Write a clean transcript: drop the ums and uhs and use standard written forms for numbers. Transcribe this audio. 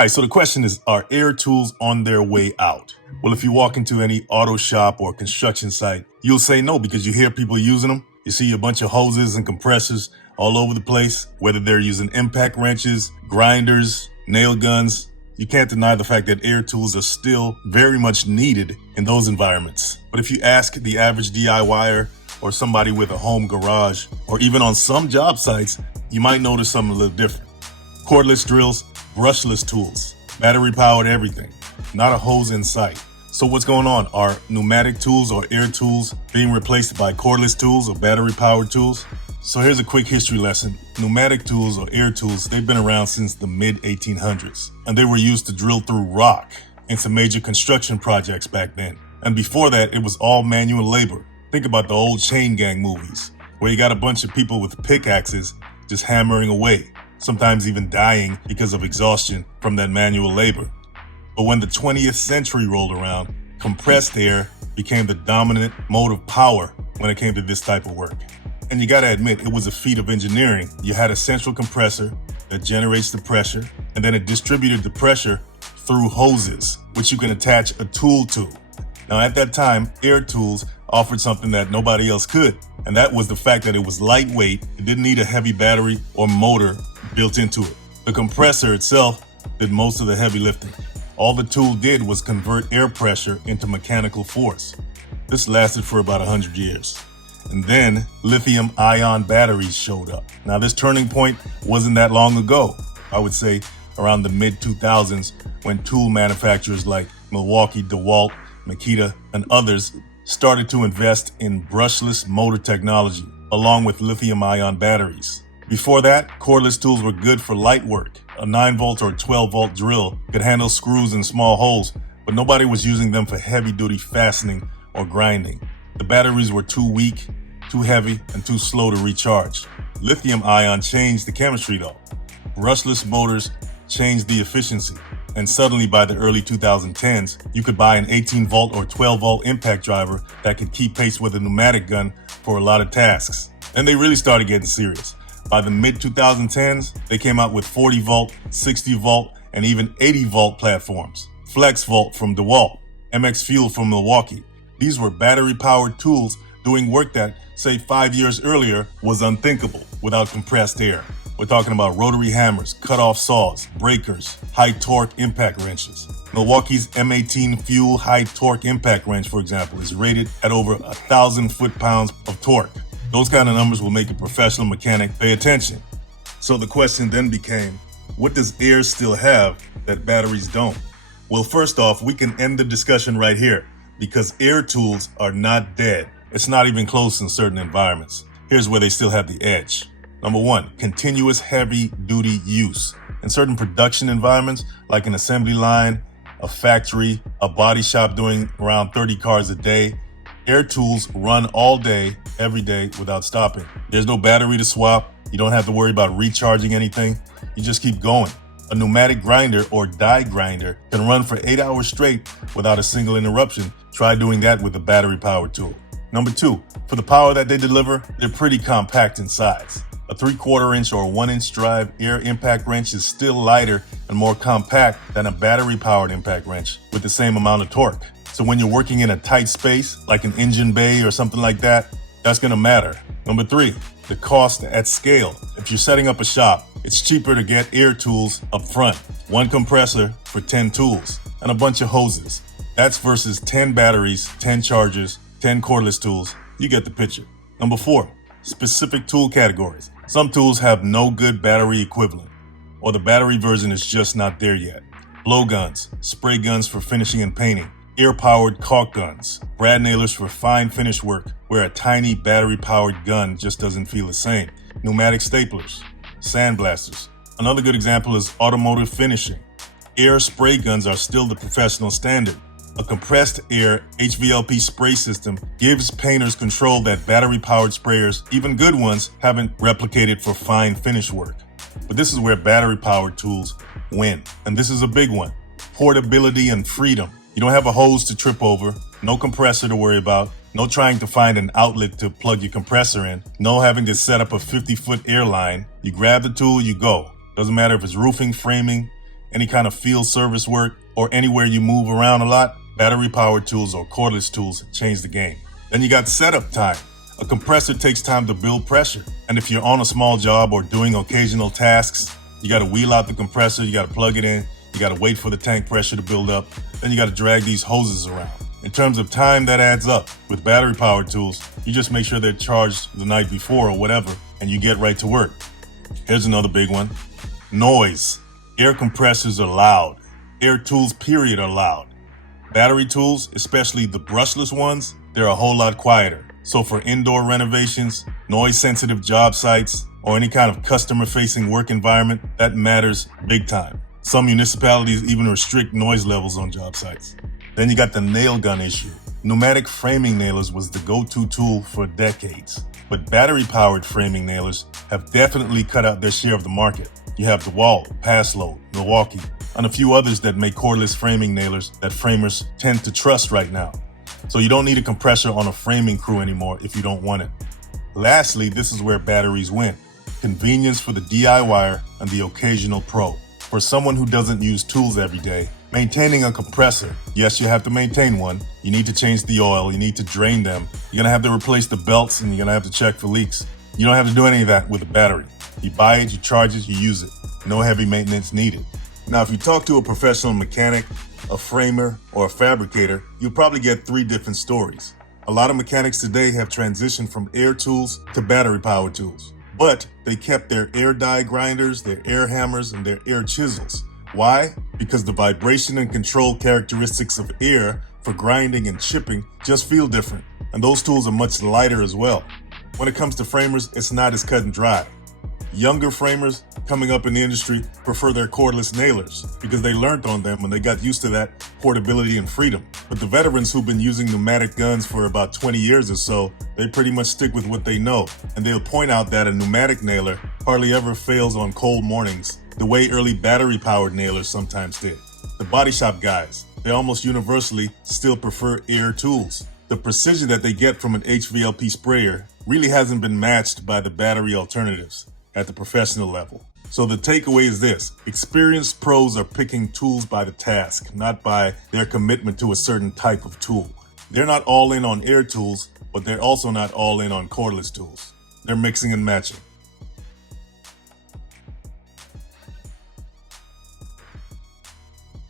All right, so the question is, are air tools on their way out? Well, if you walk into any auto shop or construction site, you'll say no because you hear people using them. You see a bunch of hoses and compressors all over the place, whether they're using impact wrenches, grinders, nail guns. You can't deny the fact that air tools are still very much needed in those environments. But if you ask the average DIYer or somebody with a home garage, or even on some job sites, you might notice something a little different. Cordless drills, brushless tools, battery-powered everything, not a hose in sight. So what's going on? Are pneumatic tools or air tools being replaced by cordless tools or battery-powered tools? So here's a quick history lesson. Pneumatic tools or air tools, they've been around since the mid-1800s, and they were used to drill through rock in some major construction projects back then. And before that, it was all manual labor. Think about the old chain gang movies, where you got a bunch of people with pickaxes just hammering away, sometimes even dying because of exhaustion from that manual labor. But when the 20th century rolled around, compressed air became the dominant mode of power when it came to this type of work. And you gotta admit, it was a feat of engineering. You had a central compressor that generates the pressure, and then it distributed the pressure through hoses, which you can attach a tool to. Now at that time, air tools offered something that nobody else could, and that was the fact that it was lightweight. It didn't need a heavy battery or motor built into it. The compressor itself did most of the heavy lifting. All the tool did was convert air pressure into mechanical force. This lasted for about 100 years. And then lithium-ion batteries showed up. Now this turning point wasn't that long ago. I would say around the mid-2000s, when tool manufacturers like Milwaukee, DeWalt, Makita, and others started to invest in brushless motor technology, along with lithium-ion batteries. Before that, cordless tools were good for light work. A 9-volt or 12-volt drill could handle screws and small holes, but nobody was using them for heavy-duty fastening or grinding. The batteries were too weak, too heavy, and too slow to recharge. Lithium-ion changed the chemistry though. Brushless motors changed the efficiency. And suddenly by the early 2010s, you could buy an 18-volt or 12-volt impact driver that could keep pace with a pneumatic gun for a lot of tasks. And they really started getting serious. By the mid-2010s, they came out with 40-volt, 60-volt, and even 80-volt platforms. Flex Volt from DeWalt, MX Fuel from Milwaukee. These were battery-powered tools doing work that, say 5 years earlier, was unthinkable without compressed air. We're talking about rotary hammers, cut-off saws, breakers, high-torque impact wrenches. Milwaukee's M18 Fuel high-torque impact wrench, for example, is rated at over 1,000 foot-pounds of torque. Those kind of numbers will make a professional mechanic pay attention. So the question then became, what does air still have that batteries don't? Well, first off, we can end the discussion right here because air tools are not dead. It's not even close in certain environments. Here's where they still have the edge. Number one, continuous heavy-duty use. In certain production environments, like an assembly line, a factory, a body shop doing around 30 cars a day, air tools run all day, every day without stopping. There's no battery to swap. You don't have to worry about recharging anything. You just keep going. A pneumatic grinder or die grinder can run for 8 hours straight without a single interruption. Try doing that with a battery-powered tool. Number two, for the power that they deliver, they're pretty compact in size. A 3/4 inch or 1 inch drive air impact wrench is still lighter and more compact than a battery-powered impact wrench with the same amount of torque. So when you're working in a tight space, like an engine bay or something like that, that's gonna matter. Number three, the cost at scale. If you're setting up a shop, it's cheaper to get air tools up front. 1 compressor for 10 tools and a bunch of hoses. That's versus 10 batteries, 10 chargers, 10 cordless tools. You get the picture. Number four, specific tool categories. Some tools have no good battery equivalent, or the battery version is just not there yet. Blowguns, spray guns for finishing and painting, air-powered caulk guns, brad nailers for fine finish work, where a tiny battery-powered gun just doesn't feel the same. Pneumatic staplers, sandblasters. Another good example is automotive finishing. Air spray guns are still the professional standard. A compressed air HVLP spray system gives painters control that battery-powered sprayers, even good ones, haven't replicated for fine finish work. But this is where battery-powered tools win. And this is a big one. Portability and freedom. You don't have a hose to trip over, no compressor to worry about, no trying to find an outlet to plug your compressor in, no having to set up a 50-foot air line. You grab the tool, you go. Doesn't matter if it's roofing, framing, any kind of field service work, or anywhere you move around a lot, battery-powered tools or cordless tools change the game. Then you got setup time. A compressor takes time to build pressure. And if you're on a small job or doing occasional tasks, you got to wheel out the compressor, you got to plug it in, you got to wait for the tank pressure to build up, then you got to drag these hoses around. In terms of time, that adds up. With battery-powered tools, you just make sure they're charged the night before or whatever, and you get right to work. Here's another big one. Noise. Air compressors are loud. Air tools, period, are loud. Battery tools, especially the brushless ones, they're a whole lot quieter. So for indoor renovations, noise-sensitive job sites, or any kind of customer-facing work environment, that matters big time. Some municipalities even restrict noise levels on job sites. Then you got the nail gun issue. Pneumatic framing nailers was the go-to tool for decades, but battery-powered framing nailers have definitely cut out their share of the market. You have DeWalt, Passlow, Milwaukee, and a few others that make cordless framing nailers that framers tend to trust right now. So you don't need a compressor on a framing crew anymore if you don't want it. Lastly, this is where batteries win. Convenience for the DIYer and the occasional pro. For someone who doesn't use tools every day, maintaining a compressor, yes, you have to maintain one. You need to change the oil, you need to drain them. You're gonna have to replace the belts and you're gonna have to check for leaks. You don't have to do any of that with a battery. You buy it, you charge it, you use it. No heavy maintenance needed. Now, if you talk to a professional mechanic, a framer, or a fabricator, you'll probably get 3 different stories. A lot of mechanics today have transitioned from air tools to battery-powered tools, but they kept their air die grinders, their air hammers, and their air chisels. Why? Because the vibration and control characteristics of air for grinding and chipping just feel different, and those tools are much lighter as well. When it comes to framers, it's not as cut and dry. Younger framers coming up in the industry prefer their cordless nailers because they learned on them and they got used to that portability and freedom. But the veterans who've been using pneumatic guns for about 20 years or so, they pretty much stick with what they know. And they'll point out that a pneumatic nailer hardly ever fails on cold mornings, the way early battery-powered nailers sometimes did. The body shop guys, they almost universally still prefer air tools. The precision that they get from an HVLP sprayer really hasn't been matched by the battery alternatives at the professional level. So the takeaway is this: experienced pros are picking tools by the task, not by their commitment to a certain type of tool. They're not all in on air tools, but they're also not all in on cordless tools. They're mixing and matching.